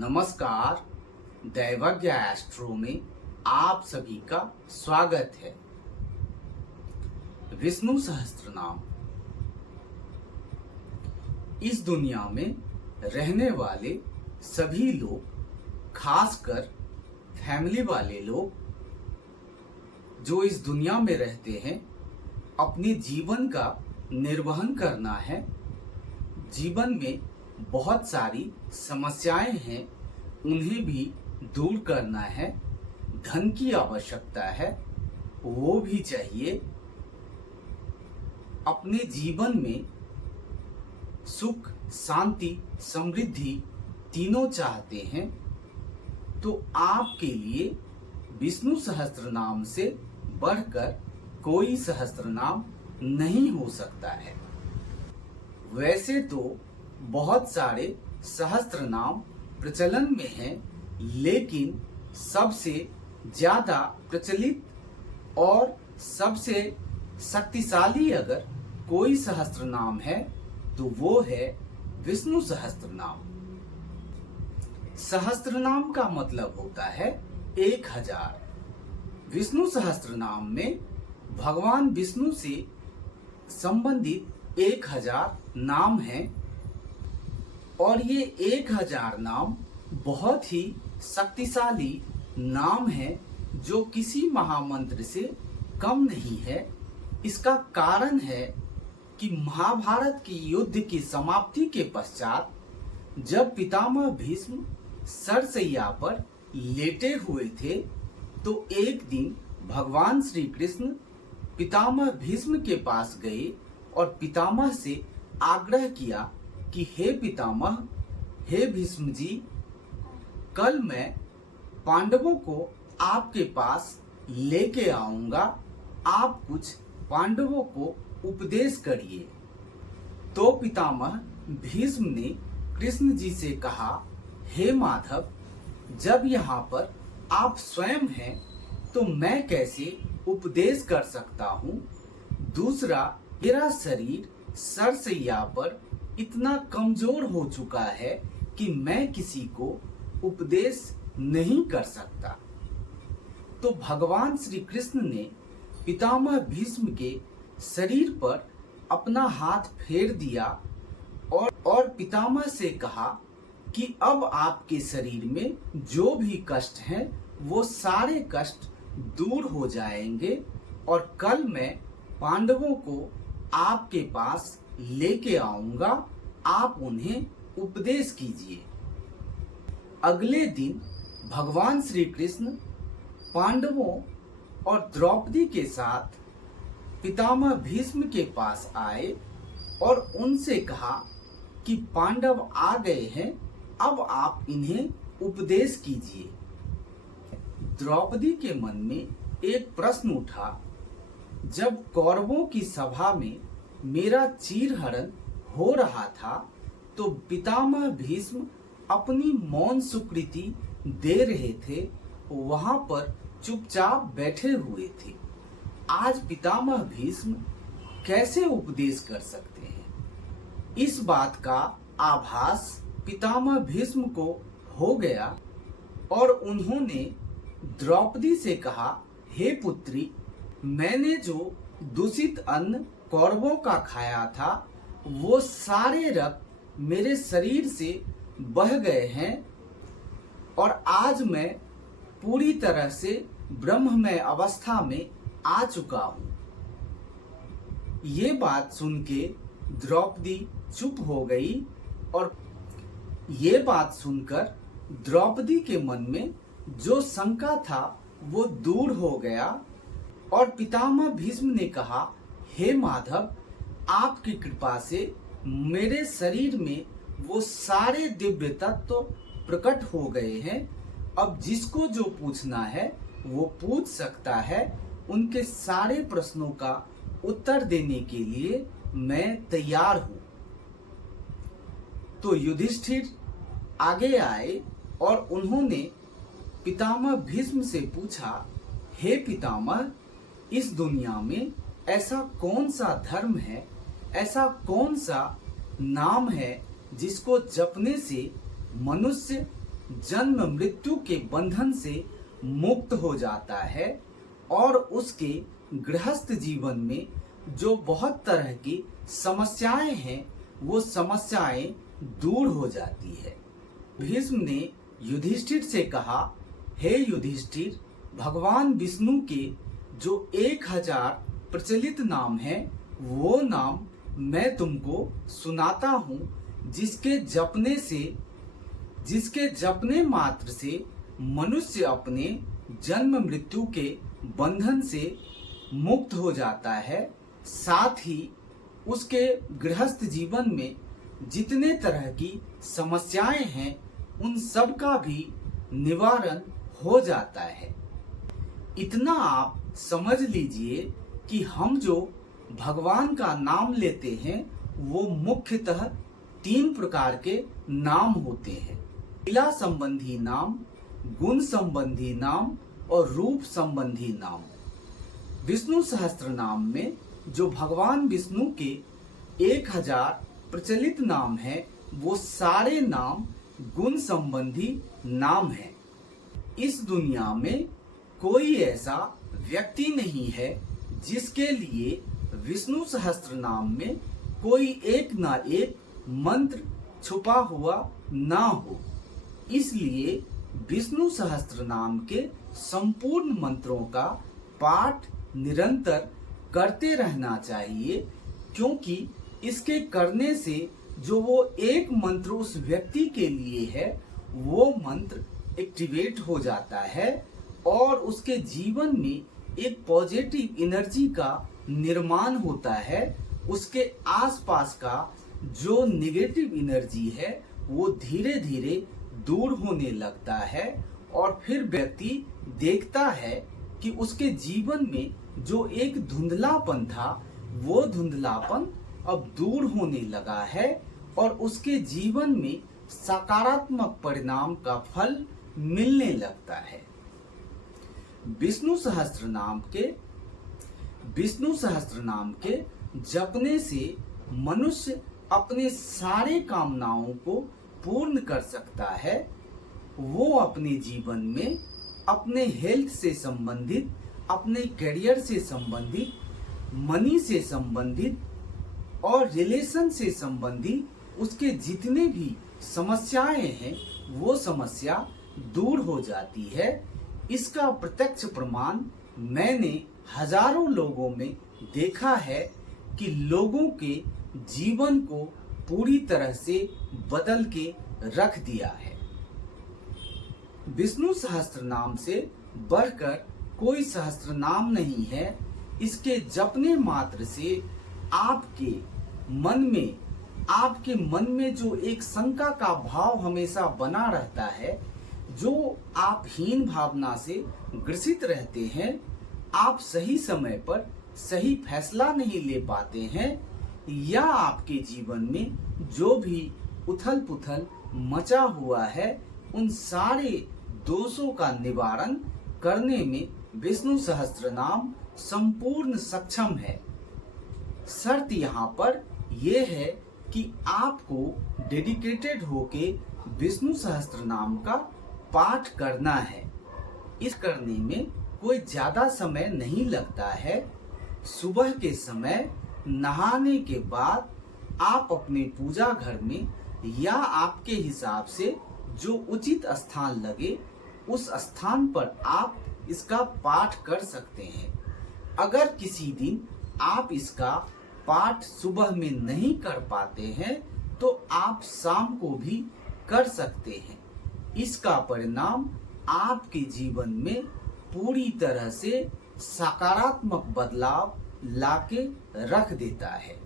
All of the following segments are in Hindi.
नमस्कार। दैवज्ञ एस्ट्रो में आप सभी का स्वागत है। विष्णु सहस्त्रनाम इस दुनिया में रहने वाले सभी लोग, खासकर फैमिली वाले लोग जो इस दुनिया में रहते हैं, अपने जीवन का निर्वहन करना है। जीवन में बहुत सारी समस्याएं हैं, उन्हें भी दूर करना है। धन की आवश्यकता है, वो भी चाहिए। अपने जीवन में सुख, शांति, समृद्धि तीनों चाहते हैं, तो आपके लिए विष्णु सहस्त्रनाम से बढ़कर कोई सहस्त्रनाम नहीं हो सकता है। वैसे तो बहुत सारे सहस्त्रनाम प्रचलन में हैं, लेकिन सबसे ज्यादा प्रचलित और सबसे शक्तिशाली अगर कोई सहस्त्रनाम है तो वो है विष्णु सहस्त्रनाम। सहस्त्रनाम का मतलब होता है 1000। विष्णु सहस्त्रनाम में भगवान विष्णु से संबंधित 1000 नाम हैं और ये 1000 नाम बहुत ही शक्तिशाली नाम है, जो किसी महामंत्र से कम नहीं है। इसका कारण है कि महाभारत की युद्ध की समाप्ति के पश्चात जब पितामह भीष्म सरसैया पर लेटे हुए थे, तो एक दिन भगवान श्री कृष्ण पितामह भीष्म के पास गए और पितामह से आग्रह किया कि हे पितामह, हे भीष्म जी, कल मैं पांडवों को आपके पास लेके आऊंगा, आप कुछ पांडवों को उपदेश करिए। तो पितामह भीष्म ने कृष्ण जी से कहा, हे माधव, जब यहाँ पर आप स्वयं हैं तो मैं कैसे उपदेश कर सकता हूँ। दूसरा, मेरा शरीर सरसैया पर इतना कमजोर हो चुका है कि मैं किसी को उपदेश नहीं कर सकता। तो भगवान श्री कृष्ण ने पितामह भीष्म के शरीर पर अपना हाथ फेर दिया और पितामह से कहा कि अब आपके शरीर में जो भी कष्ट हैं वो सारे कष्ट दूर हो जाएंगे और कल मैं पांडवों को आपके पास लेके आऊंगा, आप उन्हें उपदेश कीजिए। अगले दिन भगवान श्री कृष्ण पांडवों और द्रौपदी के साथ पितामह भीष्म के पास आए और उनसे कहा कि पांडव आ गए हैं, अब आप इन्हें उपदेश कीजिए। द्रौपदी के मन में एक प्रश्न उठा, जब कौरवों की सभा में मेरा चीरहरण हो रहा था तो पितामह भीष्म अपनी मौन स्वीकृति दे रहे थे, वहां पर चुपचाप बैठे हुए थे। आज पितामह भीष्म कैसे उपदेश कर सकते हैं? इस बात का आभास पितामह भीष्म को हो गया और उन्होंने द्रौपदी से कहा, हे पुत्री, मैंने जो दूषित अन्न कौरवों का खाया था वो सारे रक्त मेरे शरीर से बह गए हैं और आज मैं पूरी तरह से ब्रह्ममय अवस्था में आ चुका हूँ। ये बात सुन के द्रौपदी चुप हो गई और ये बात सुनकर द्रौपदी के मन में जो शंका था वो दूर हो गया और पितामह भीष्म ने कहा, हे माधव, आपकी कृपा से मेरे शरीर में वो सारे दिव्य तत्व प्रकट हो गए हैं। अब जिसको जो पूछना है वो पूछ सकता है। उनके सारे प्रश्नों का उत्तर देने के लिए मैं तैयार हूँ। तो युधिष्ठिर आगे आए और उन्होंने पितामह भीष्म से पूछा, हे पितामह, इस दुनिया में ऐसा कौन सा धर्म है, ऐसा कौन सा नाम है जिसको जपने से मनुष्य जन्म मृत्यु के बंधन से मुक्त हो जाता है और उसके गृहस्थ जीवन में जो बहुत तरह की समस्याएं हैं वो समस्याएं दूर हो जाती है। भीष्म ने युधिष्ठिर से कहा, हे युधिष्ठिर, भगवान विष्णु के जो 1000 प्रचलित नाम हैं वो नाम मैं तुमको सुनाता हूँ, जिसके जपने मात्र से मनुष्य अपने जन्म मृत्यु के बंधन से मुक्त हो जाता है। साथ ही उसके गृहस्थ जीवन में जितने तरह की समस्याएं हैं उन सब का भी निवारण हो जाता है। इतना आप समझ लीजिए कि हम जो भगवान का नाम लेते हैं वो मुख्यतः 3 प्रकार के नाम होते हैं: लीला संबंधी नाम, गुण संबंधी नाम और रूप संबंधी नाम। विष्णु सहस्त्र नाम में जो भगवान विष्णु के 1000 प्रचलित नाम हैं वो सारे नाम गुण संबंधी नाम हैं। इस दुनिया में कोई ऐसा व्यक्ति नहीं है जिसके लिए विष्णु सहस्त्र नाम में कोई एक ना एक मंत्र छुपा हुआ ना हो। इसलिए विष्णु सहस्त्र नाम के संपूर्ण मंत्रों का पाठ निरंतर करते रहना चाहिए, क्योंकि इसके करने से जो वो एक मंत्र उस व्यक्ति के लिए है वो मंत्र एक्टिवेट हो जाता है और उसके जीवन में एक पॉजिटिव एनर्जी का निर्माण होता है। उसके आसपास का जो नेगेटिव एनर्जी है वो धीरे धीरे दूर होने लगता है और फिर व्यक्ति देखता है कि उसके जीवन में जो एक धुंधलापन था वो धुंधलापन अब दूर होने लगा है और उसके जीवन में सकारात्मक परिणाम का फल मिलने लगता है। विष्णु सहस्त्र नाम के जपने से मनुष्य अपने सारे कामनाओं को पूर्ण कर सकता है। वो अपने जीवन में अपने हेल्थ से संबंधित, अपने करियर से संबंधित, मनी से संबंधित और रिलेशन से संबंधित उसके जितने भी समस्याएं हैं वो समस्या दूर हो जाती है। इसका प्रत्यक्ष प्रमाण मैंने हजारों लोगों में देखा है कि लोगों के जीवन को पूरी तरह से बदल के रख दिया है। विष्णु सहस्त्र नाम से बढ़कर कोई सहस्त्र नाम नहीं है। इसके जपने मात्र से आपके मन में जो एक शंका का भाव हमेशा बना रहता है, जो आप हीन भावना से ग्रसित रहते हैं, आप सही समय पर सही फैसला नहीं ले पाते हैं, या आपके जीवन में जो भी उथल पुथल मचा हुआ है उन सारे दोषों का निवारण करने में विष्णु सहस्त्र नाम संपूर्ण सक्षम है। शर्त यहाँ पर यह है कि आपको डेडिकेटेड होके विष्णु सहस्त्र नाम का पाठ करना है। इस करने में कोई ज्यादा समय नहीं लगता है। सुबह के समय नहाने के बाद आप अपने पूजा घर में या आपके हिसाब से जो उचित स्थान लगे उस स्थान पर आप इसका पाठ कर सकते हैं। अगर किसी दिन आप इसका पाठ सुबह में नहीं कर पाते हैं तो आप शाम को भी कर सकते हैं। इसका परिणाम आपके जीवन में पूरी तरह से सकारात्मक बदलाव लाके रख देता है।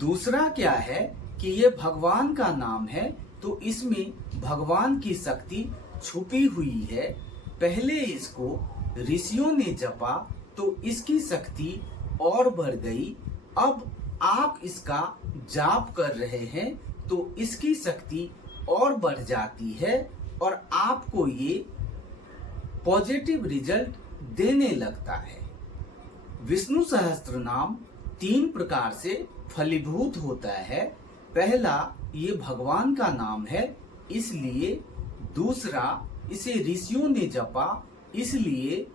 दूसरा क्या है कि ये भगवान का नाम है तो इसमें भगवान की शक्ति छुपी हुई है। पहले इसको ऋषियों ने जपा तो इसकी शक्ति और बढ़ गई। अब आप इसका जाप कर रहे हैं तो इसकी शक्ति और बढ़ जाती है और आपको ये पॉजिटिव रिजल्ट देने लगता है। विष्णु सहस्त्र नाम 3 प्रकार से फलीभूत होता है। पहला, ये भगवान का नाम है, इसलिए दूसरा, इसे ऋषियों ने जपा, इसलिए।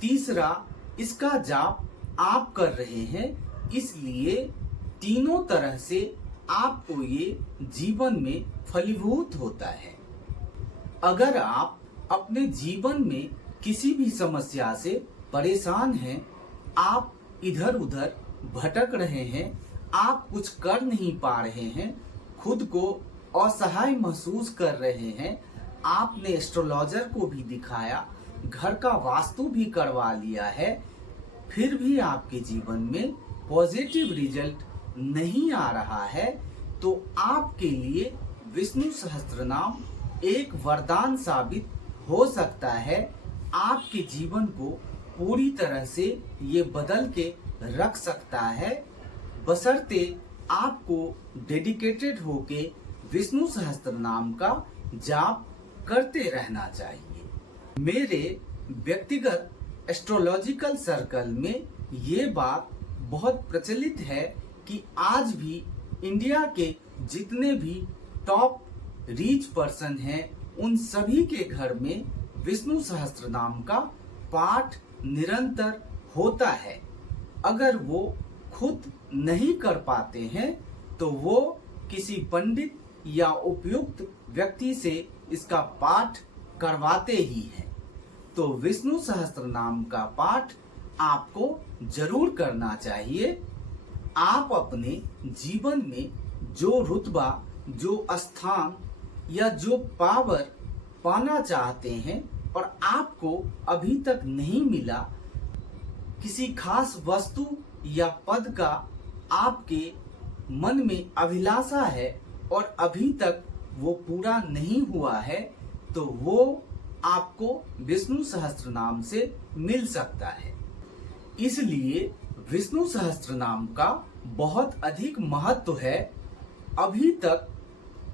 तीसरा, इसका जाप आप कर रहे हैं, इसलिए। तीनों तरह से आपको ये जीवन में फलीभूत होता है। अगर आप अपने जीवन में किसी भी समस्या से परेशान हैं, आप इधर उधर भटक रहे हैं, आप कुछ कर नहीं पा रहे हैं, खुद को असहाय महसूस कर रहे हैं, आपने एस्ट्रोलॉजर को भी दिखाया, घर का वास्तु भी करवा लिया है, फिर भी आपके जीवन में पॉजिटिव रिजल्ट नहीं आ रहा है, तो आपके लिए विष्णु सहस्त्रनाम एक वरदान साबित हो सकता है। आपके जीवन को पूरी तरह से ये बदल के रख सकता है, बशर्ते आपको डेडिकेटेड होके विष्णु सहस्त्रनाम का जाप करते रहना चाहिए। मेरे व्यक्तिगत एस्ट्रोलॉजिकल सर्कल में ये बात बहुत प्रचलित है कि आज भी इंडिया के जितने भी टॉप रिच पर्सन हैं, उन सभी के घर में विष्णु सहस्त्रनाम का पाठ निरंतर होता है। अगर वो खुद नहीं कर पाते हैं तो वो किसी पंडित या उपयुक्त व्यक्ति से इसका पाठ करवाते ही हैं। तो विष्णु सहस्त्रनाम का पाठ आपको जरूर करना चाहिए। आप अपने जीवन में जो रुतबा, जो स्थान या जो पावर पाना चाहते हैं और आपको अभी तक नहीं मिला, किसी खास वस्तु या पद का आपके मन में अभिलाषा है और अभी तक वो पूरा नहीं हुआ है, तो वो आपको विष्णु सहस्त्रनाम से मिल सकता है। इसलिए विष्णु सहस्त्रनाम का बहुत अधिक महत्व है। अभी तक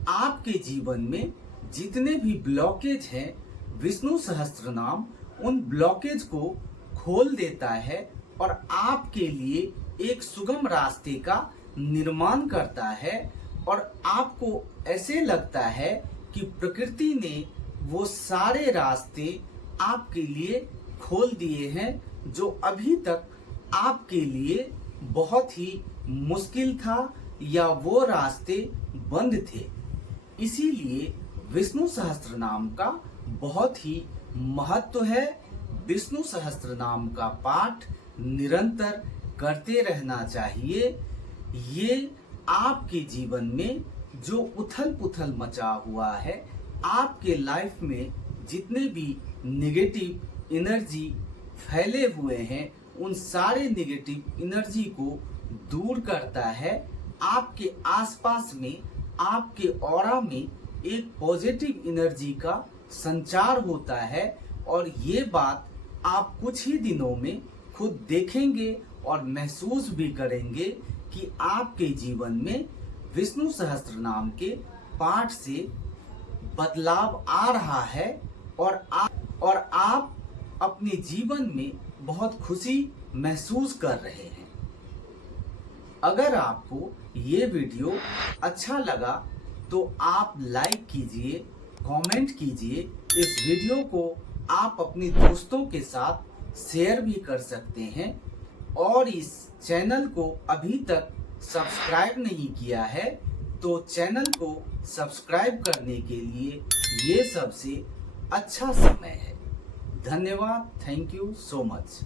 आपके जीवन में जितने भी ब्लॉकेज हैं, विष्णु सहस्त्रनाम उन ब्लॉकेज को खोल देता है और आपके लिए एक सुगम रास्ते का निर्माण करता है। और आपको ऐसे लगता है कि प्रकृति ने वो सारे रास्ते आपके लिए खोल दिए हैं जो अभी तक आपके लिए बहुत ही मुश्किल था या वो रास्ते बंद थे। इसीलिए विष्णु सहस्त्रनाम का बहुत ही महत्व है। विष्णु सहस्त्रनाम का पाठ निरंतर करते रहना चाहिए। ये आपके जीवन में जो उथल पुथल मचा हुआ है, आपके लाइफ में जितने भी नेगेटिव एनर्जी फैले हुए हैं, उन सारे नेगेटिव एनर्जी को दूर करता है। आपके आसपास में, आपके ऑरा में एक पॉजिटिव एनर्जी का संचार होता है और ये बात आप कुछ ही दिनों में खुद देखेंगे और महसूस भी करेंगे कि आपके जीवन में विष्णु सहस्त्रनाम के पाठ से बदलाव आ रहा है और आप अपने जीवन में बहुत खुशी महसूस कर रहे हैं। अगर आपको ये वीडियो अच्छा लगा तो आप लाइक कीजिए, कमेंट कीजिए। इस वीडियो को आप अपने दोस्तों के साथ शेयर भी कर सकते हैं और इस चैनल को अभी तक सब्सक्राइब नहीं किया है तो चैनल को सब्सक्राइब करने के लिए ये सबसे अच्छा समय है। धन्यवाद। Thank you so much.